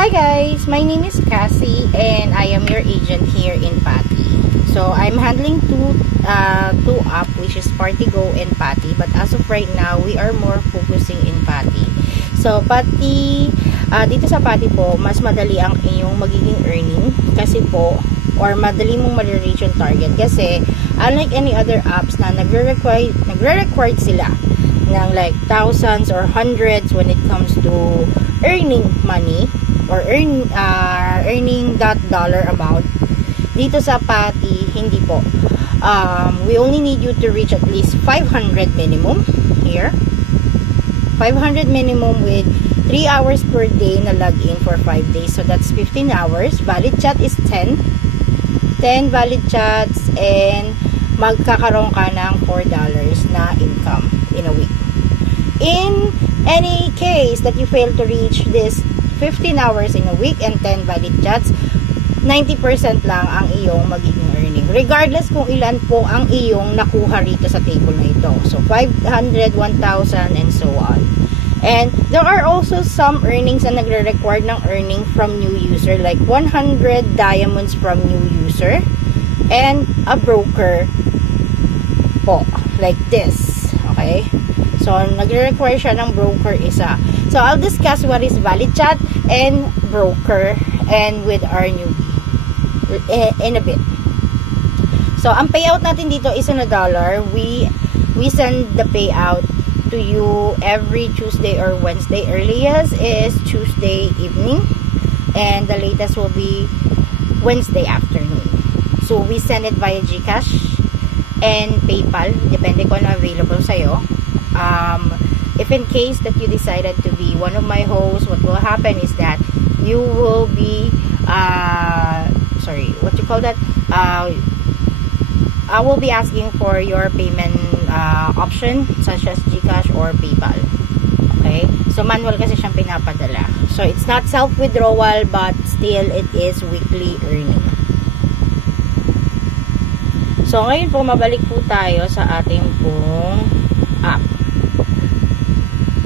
Hi guys, my name is Cassie and I am your agent here in Patty. So I'm handling two app, which is PartyGo and Patty, but as of right now we are more focusing in Patty. So Patty, dito sa Patty po, mas madali ang inyong magiging earning kasi po, or madali mong ma-reach yung target kasi unlike any other apps na nagre-require sila ng like thousands or hundreds when it comes to earning money or earning that dollar amount. Dito sa Patty, hindi po. We only need you to reach at least 500 minimum here. 500 minimum with 3 hours per day na login for 5 days. So that's 15 hours. Valid chat is 10 valid chats, and magkakaroon ka ng $4 na income in a week. In any case that you fail to reach this 15 hours in a week and 10 valid chats, 90% lang ang iyong magiging earning. Regardless kung ilan po ang iyong nakuha rito sa table na ito. So, 500, 1,000, and so on. And there are also some earnings na nagre-require ng earning from new user, like 100 diamonds from new user and a broker po, like this. Okay? So, nagre-require siya ng broker isa. So, I'll discuss what is valid chat and broker and with our newbie in a bit. So, ang payout natin dito is $1. We send the payout to you every Tuesday or Wednesday. Earliest is Tuesday evening and the latest will be Wednesday afternoon. So, we send it via GCash and PayPal, depende kung ano available sa'yo. If in case that you decided to be one of my hosts, what will happen is that you will be I will be asking for your payment option such as GCash or PayPal. Okay? So manual kasi siyang pinapadala. So it's not self-withdrawal but still it is weekly earning. So ngayon po mabalik po tayo sa ating pong app.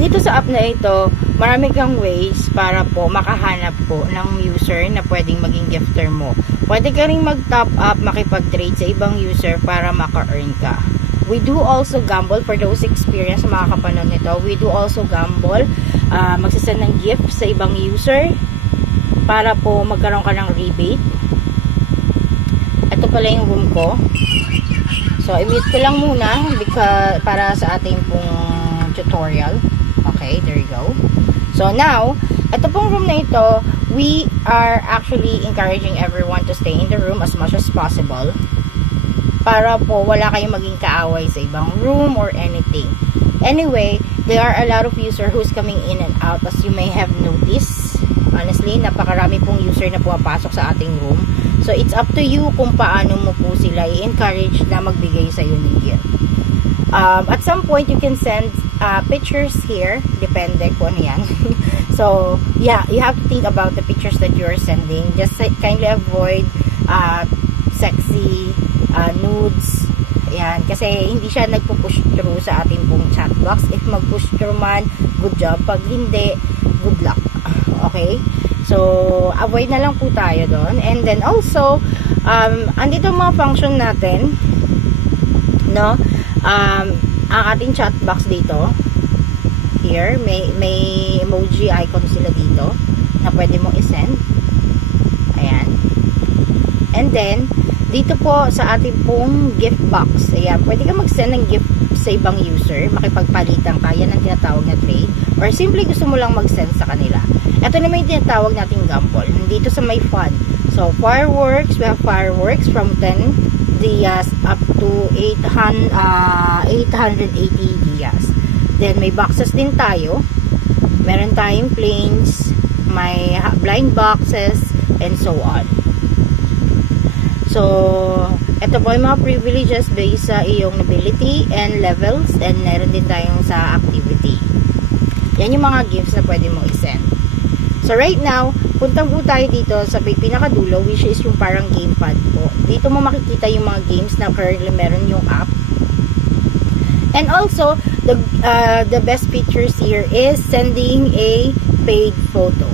Dito sa app na ito, marami kang ways para po makahanap po ng user na pwedeng maging gifter mo. Pwede ka rin mag-top up, makipag-trade sa ibang user para maka-earn ka. We do also gamble for those experience na makakapanood nito. We do also gamble, magsasend ng gift sa ibang user para po magkaroon ka ng rebate. Ito pala yung room ko. So, i-mute ko lang muna because, para sa ating pong tutorial. Okay, there you go. So now, ito pong room na ito, we are actually encouraging everyone to stay in the room as much as possible para po wala kayong maging kaaway sa ibang room or anything. Anyway, there are a lot of user who's coming in and out as you may have noticed. Honestly, napakarami pong user na pumapasok sa ating room. So, it's up to you kung paano mo po sila i-encourage na magbigay sa iyo ng gift. At some point, you can send pictures here. Depende kung ano yan. So, yeah, you have to think about the pictures that you're sending. Just kindly avoid sexy nudes. Ayan. Kasi hindi siya nagpo-push through sa ating pong chat box. If mag-push through man, good job. Pag hindi, good luck. Okay? So, avoid na lang po tayo doon. And then also, andito mga function natin. No? Ang ating chat box dito, here, may emoji icon sila dito na pwede mong isend. Ayan. And then, dito po sa ating pong gift box, ayan, pwede ka mag-send ng gift sa ibang user, makipagpalitan ka, yan ang tinatawag na trade, or simply gusto mo lang mag-send sa kanila. Ito naman yung tinatawag nating gamble, dito sa may fun. So, fireworks, we have fireworks from 10 dias up to 880 dias. Then, may boxes din tayo. Meron tayong planes, may blind boxes, and so on. So, ito po yung mga privileges based sa iyong ability and levels, and meron din tayong sa activity. Yan yung mga gifts na pwede mo isend. So, right now, punta po tayo dito sa pinakadulo, which is yung parang gamepad po. Dito mo makikita yung mga games na currently meron yung app. And also, the best features here is sending a paid photo.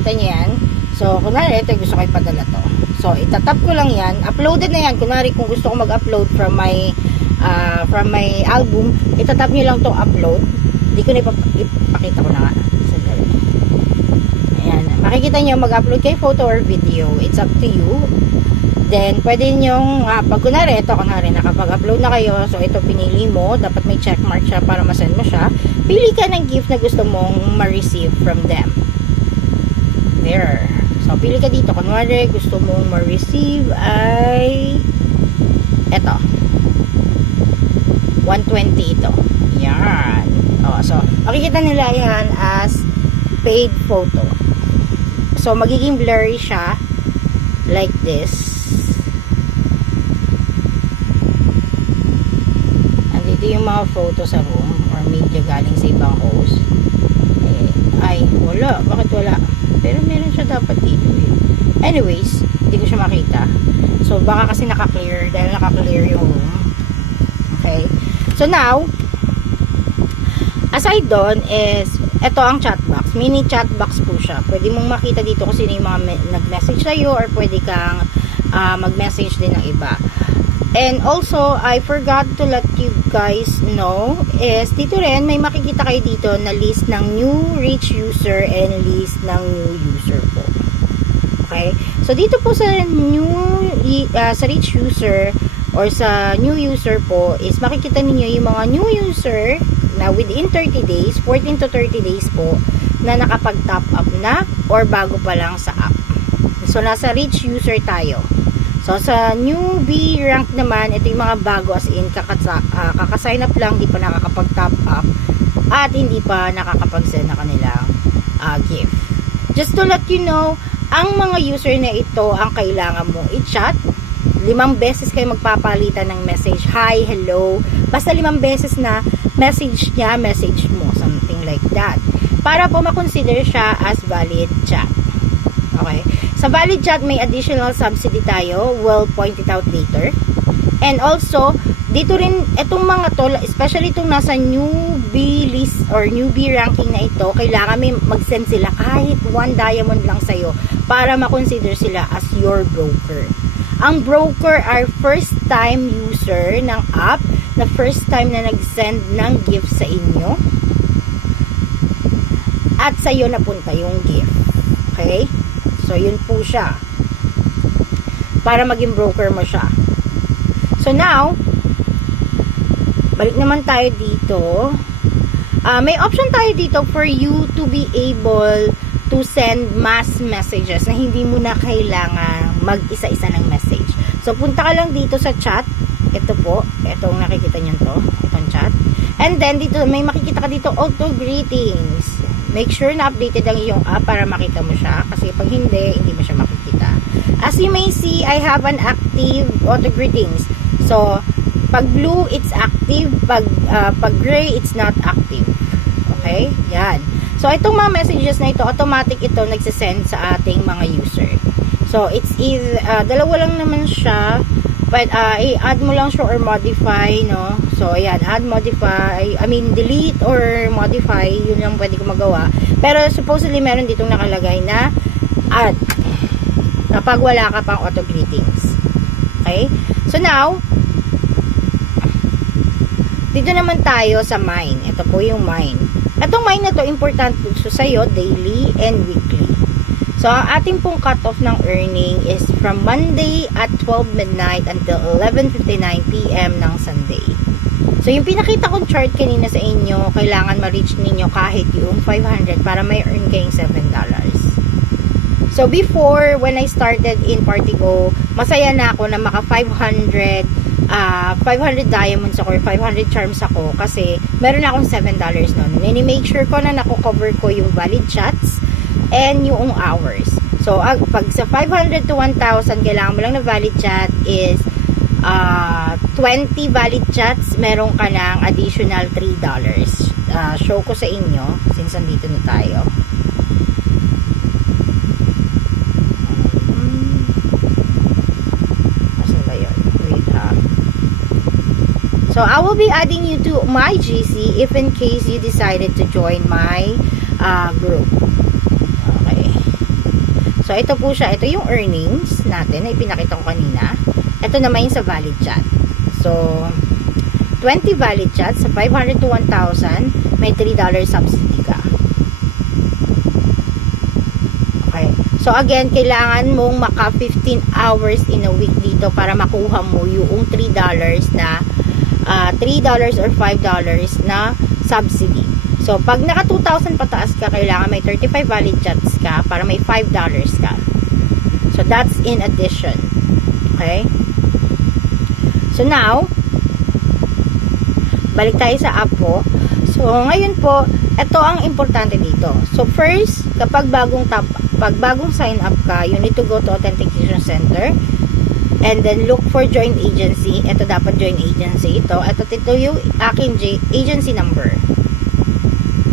Nakita niyo yan? So, kunwari, ito gusto ko ipadala to. So, itatap ko lang yan. Uploaded na yan. Kunwari, kung gusto ko mag-upload from my album, itatap niyo lang tong upload. Hindi ko na ipakita ko na nga. Sandali. Ayan. Makikita niyo mag-upload kay photo or video. It's up to you. Then, pwede nyo, pag kunwari, nakapag-upload na kayo, so ito pinili mo, dapat may checkmark siya para masend mo siya. Pili ka ng gift na gusto mong ma-receive from them. There. So, pili ka dito. Kunwari, gusto mong ma-receive ay eto. 120 ito. Yan. So, makikita nila yan as paid photo. So, magiging blurry siya like this. Andito yung mga photo sa room or media galing sa ibang host. Ay, wala. Bakit wala? Pero meron siya dapat dito eh. Anyways, hindi ko siya makita. So, baka kasi naka-clear dahil naka-clear yung room. Okay? So, now, aside doon is, ito ang chat box. Mini chat box po siya. Pwede mong makita dito kung sino yung mga nag-message sa'yo or pwede kang mag-message din ng iba. And also, I forgot to let you guys know is dito rin, may makikita kayo dito na list ng new rich user and list ng new user po. Okay? So, dito po sa sa rich user or sa new user po is makikita ninyo yung mga new user na within 30 days, 14 to 30 days po na nakapag-top up na or bago pa lang sa app. So, nasa rich user tayo. So, sa newbie rank naman, ito yung mga bago as in kaka-sign up lang, hindi pa nakakapag-top up at hindi pa nakakapag-send na kanilang gift. Just to let you know, ang mga user na ito ang kailangan mong i-chat. 5 beses kayo magpapalitan ng message. Hi, hello. Basta 5 beses na message niya, message mo. Something like that. Para po makonsider siya as valid chat. Okay? Sa valid chat, may additional subsidy tayo. We'll point it out later. And also, dito rin, itong mga to, especially itong nasa newbie list or newbie ranking na ito, kailangan may mag-send sila kahit 1 diamond lang sa'yo para makonsider sila as your broker. Ang broker are first time user ng app na first time na nag-send ng gift sa inyo at sa'yo napunta yung gift. Okay? So, yun po siya. Para maging broker mo siya. So, now, balik naman tayo dito. May option tayo dito for you to be able to send mass messages na hindi mo na kailangan mag-isa-isa ng message. So, punta ka lang dito sa chat. Ito po. Itong nakikita nyo to. Itong chat. And then, dito, may makikita ka dito, auto greetings. Make sure na updated ang iyong app para makita mo siya. Kasi pag hindi mo siya makikita. As you may see, I have an active auto greetings. So, pag blue, it's active. Pag gray, it's not active. Okay? Yan. So, itong mga messages na ito, automatic ito nagsisend sa ating mga user. So, it's either, dalawa lang naman siya. But, i-add mo lang siya or modify, no? So, ayan, add, modify, delete or modify, yun lang pwede ko magawa. Pero, supposedly, meron ditong nakalagay na add kapag wala ka pang auto greetings. Okay? So, now, dito naman tayo sa mine. Ito po yung mine. Itong mine na to, important po sa'yo, daily and weekly. So, ang ating pong cutoff ng earning is from Monday at 12 midnight until 11:59 PM ng Sunday. So, yung pinakita kong chart kanina sa inyo, kailangan ma-reach ninyo kahit yung 500 para may earn kayong $7. So, before, when I started in Partigo, masaya na ako na maka 500 diamonds ako or 500 charms ako kasi meron na akong $7 nun. And make sure ko na nako-cover ko yung valid chats and yung hours. So, pag sa 500 to 1,000, kailangan mo lang na valid chat is 20 valid chats, meron ka ng additional $3. Show ko sa inyo since andito na tayo. Asan ba yun? Wait ha. So, I will be adding you to my GC if in case you decided to join my group. Okay. So, ito po siya. Ito yung earnings natin na ipinakita ko kanina. Ito naman yung sa valid chat. So, 20 valid chat sa 500 to 1,000, may $3 subsidy ka. Okay. So, again, kailangan mong maka 15 hours in a week dito para makuha mo yung $3 na $3 or $5 na subsidy. So, pag naka 2,000 pataas ka, kailangan may 35 valid chats ka para may $5 ka. So, that's in addition. Okay? So, now, balik tayo sa app po. So, ngayon po, ito ang importante dito. So, first, kapag bagong sign up ka, you need to go to Authentication Center and then look for joint agency. Ito dapat joint agency. Ito yung aking agency number.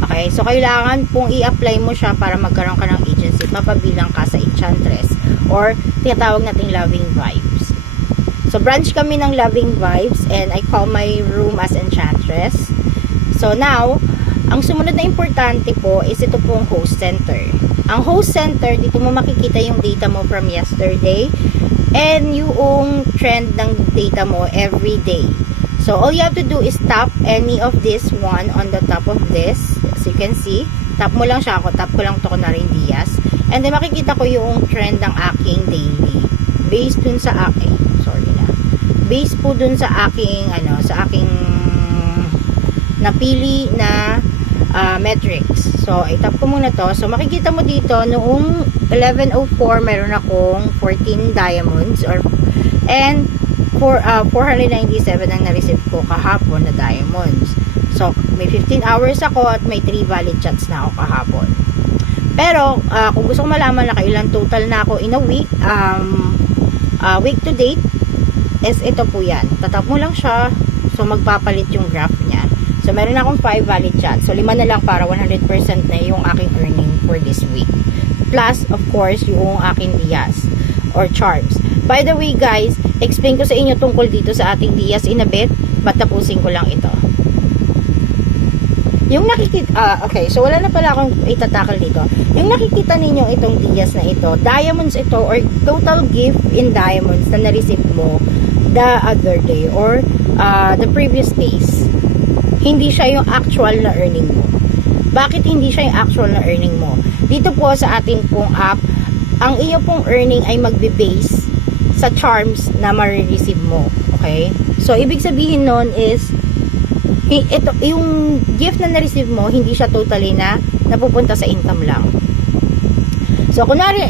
Okay, so kailangan pong i-apply mo siya para magkaroon ka ng agency. Mapabilang ka sa Enchantress or tinatawag nating Loving Vibes. So, branch kami ng Loving Vibes and I call my room as Enchantress. So, now, ang sumunod na importante po is ito pong host center. Ang host center, dito mo makikita yung data mo from yesterday and yung trend ng data mo every day. So, all you have to do is tap any of this one on the top of this. As you can see, tap mo lang siya ako. Tap ko lang ito kunwari Diaz. And then, makikita ko yung trend ng aking daily. Based dun sa aking, based po dun sa aking napili na metrics. So, itap ko muna to. So, makikita mo dito, noong 11:04, meron akong 14 diamonds and 497 ang na-receive ko kahapon na diamonds. So, may 15 hours ako at may 3 valid chats na ako kahapon. Pero, kung gusto ko malaman na kailan total na ako in a week, week to date, is ito po yan. Tatap mo lang siya. So, magpapalit yung graph niya. So, meron akong 5 valid chats. So, 5 na lang para 100% na yung aking earning for this week. Plus, of course, yung aking Diaz or charms. By the way, guys, explain ko sa inyo tungkol dito sa ating Diaz in a bit. But tapusin ko lang ito. Yung nakikita, okay, so wala na pala akong itatakal dito. Yung nakikita ninyo itong Diaz na ito, diamonds ito or total gift in diamonds na na-receive mo the other day or the previous days. Hindi siya yung actual na earning mo. Bakit hindi siya yung actual na earning mo? Dito po sa ating pong app, ang iyo pong earning ay magbe-base sa charms na ma-receive mo. Okay? So, ibig sabihin nun is ito, yung gift na na-receive mo, hindi siya totally na napupunta sa income lang. So, kunwari,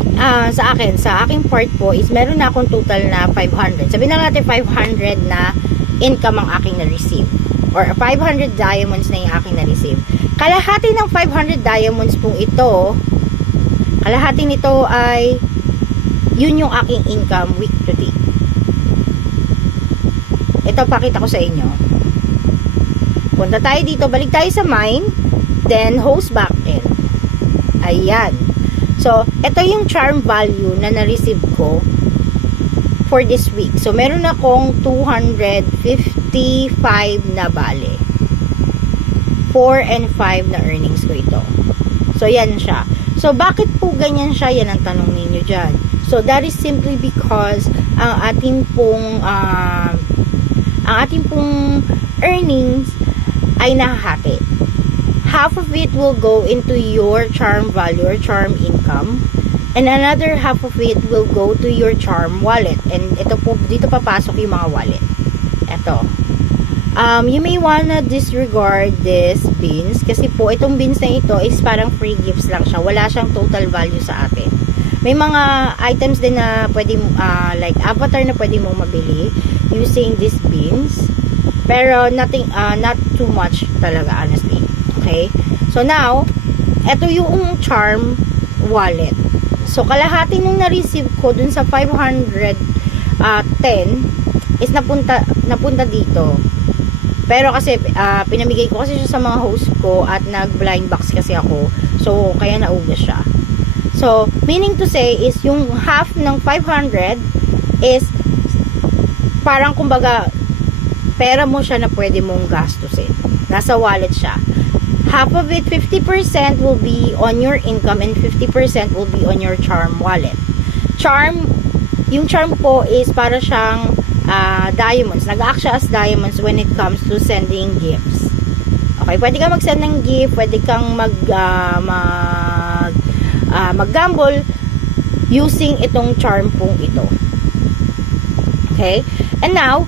sa aking part po is meron na akong total na 500. Sabihin na natin 500 na income ang aking na-receive. Or 500 diamonds na yung aking na-receive. Kalahati ng 500 diamonds pong ito, kalahati nito ay yun yung aking income week to date. Ito, pakita ko sa inyo. Punta tayo dito, balik tayo sa mine, then host back in. Ayan. So, ito yung charm value na na-receive ko for this week. So, meron akong 255 na bale. 4 and 5 na earnings ko ito. So, yan siya. So, bakit po ganyan siya? Yan ang tanong ninyo dyan. So, that is simply because ang ating pong earnings ay nahahati. Half of it will go into your charm value or charm income, and another half of it will go to your charm wallet. And ito po, dito papasok yung mga wallet. Ito. You may wanna disregard this beans kasi po itong beans na ito is parang free gifts lang siya. Wala siyang total value sa atin. May mga items din na pwede, like avatar na pwede mong mabili using these beans. Pero nothing, not too much talaga, honestly. Okay? So now, ito yung charm wallet. So, kalahati nung na-receive ko dun sa 510 is napunta dito. Pero kasi, pinamigay ko kasi siya sa mga host ko at nag-blind box kasi ako. So, kaya naubos siya. So, meaning to say is yung half ng 500 is parang kumbaga pera mo siya na pwede mong gastusin. Nasa wallet siya. half of it, 50% will be on your income and 50% will be on your charm wallet. Yung charm po is para siyang diamonds. Nag-act siya as diamonds when it comes to sending gifts. Okay, pwede kang mag-send ng gift, pwede kang mag-gamble using itong charm pong ito. Okay? And now,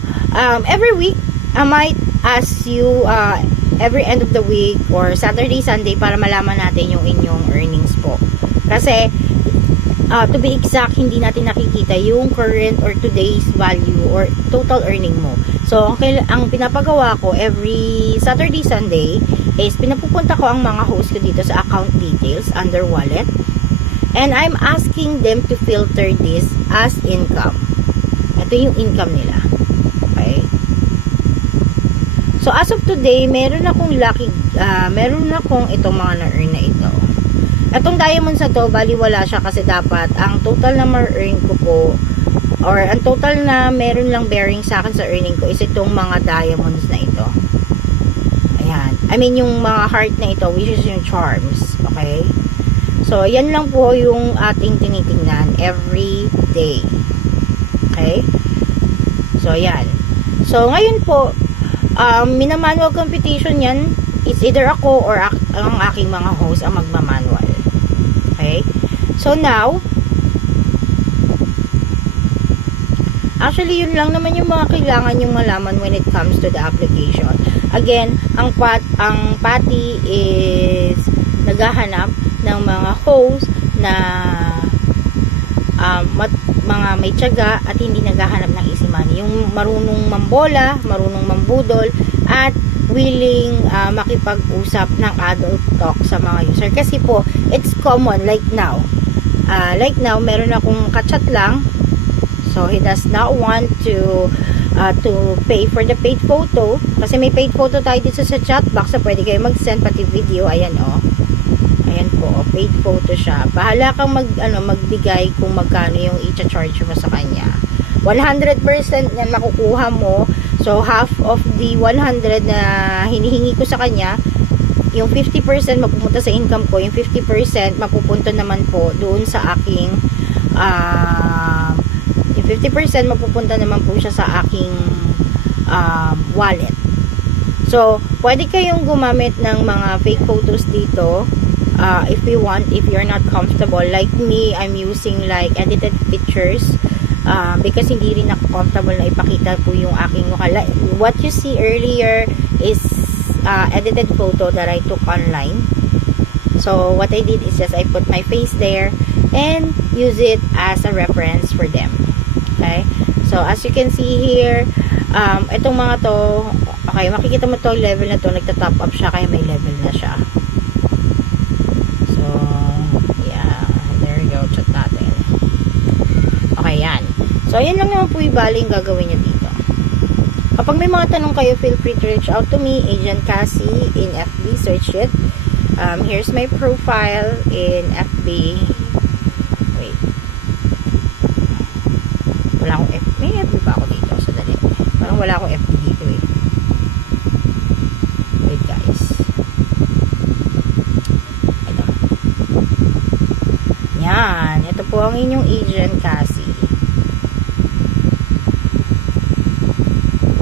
every week, I might ask you every end of the week or Saturday, Sunday para malaman natin yung inyong earnings po. Kasi, to be exact, hindi natin nakikita yung current or today's value or total earning mo. So, ang pinapagawa ko every Saturday, Sunday is pinapupunta ko ang mga host ko dito sa account details under wallet. And I'm asking them to filter this as income. Ito yung income nila. Okay? So, as of today, meron akong itong mga na-earn na ito. Itong diamonds na to, bali wala siya kasi dapat ang total na ma-earn ko po or ang total na meron lang bearing sa akin sa earning ko is itong mga diamonds na ito. Ayan. I mean, yung mga heart na ito, which is yung charms. Okay? So, yan lang po yung ating tinitingnan every day. Okay? So, yan. So, ngayon po, minamanual competition yan. It's either ako or ang aking mga host ang magmamanual. Okay? So, now, actually, yun lang naman yung mga kailangan yung malaman when it comes to the application. Again, ang Patty is naghahanap ng mga host na mga may tiyaga at hindi naghahanap ng easy money. Yung marunong mambola, marunong mambudol, at willing makipag-usap ng adult talk sa mga user. Kasi po, it's common like now. Meron akong kachat lang. So, he does not want to pay for the paid photo. Kasi may paid photo tayo dito sa chat box. So, pwede kayo mag-send pati video. Ayan, oh. Ayan po, paid photo siya. Bahala kang magbigay kung magkano yung i-charge mo sa kanya. 100% yan makukuha mo. So, half of the 100 na hinihingi ko sa kanya, yung 50% mapupunta sa income ko, yung 50% mapupunta naman po doon sa aking yung 50% mapupunta naman po siya sa aking wallet. So, pwede kayong gumamit ng mga fake photos dito if you want, if you're not comfortable. Like me, I'm using like edited pictures because hindi rin ako comfortable na ipakita po yung aking mukha. What you see earlier is edited photo that I took online. So, what I did is just I put my face there and use it as a reference for them. Okay? So, as you can see here, itong mga to, okay, makikita mo to, level na to, nagta-top up siya, kaya may level na siya. So, yeah, there you go, chat natin. Okay, yan. So, yan lang naman po ibaling gagawin nyo dito. Kapag may mga tanong kayo, feel free to reach out to me, Agent Cassie, in FB, search it. Here's my profile in FB. Wait. Wala akong FB. May FB ba ako dito? So, dali. Parang wala akong FB dito eh. Wait guys. Ito. Yan. Ito po ang inyong Agent Cassie.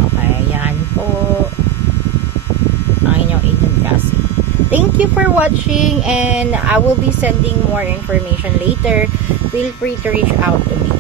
Okay. Yan po. Ang inyong Agent Cassie. Thank you for watching, and I will be sending more information later. Feel free to reach out to me.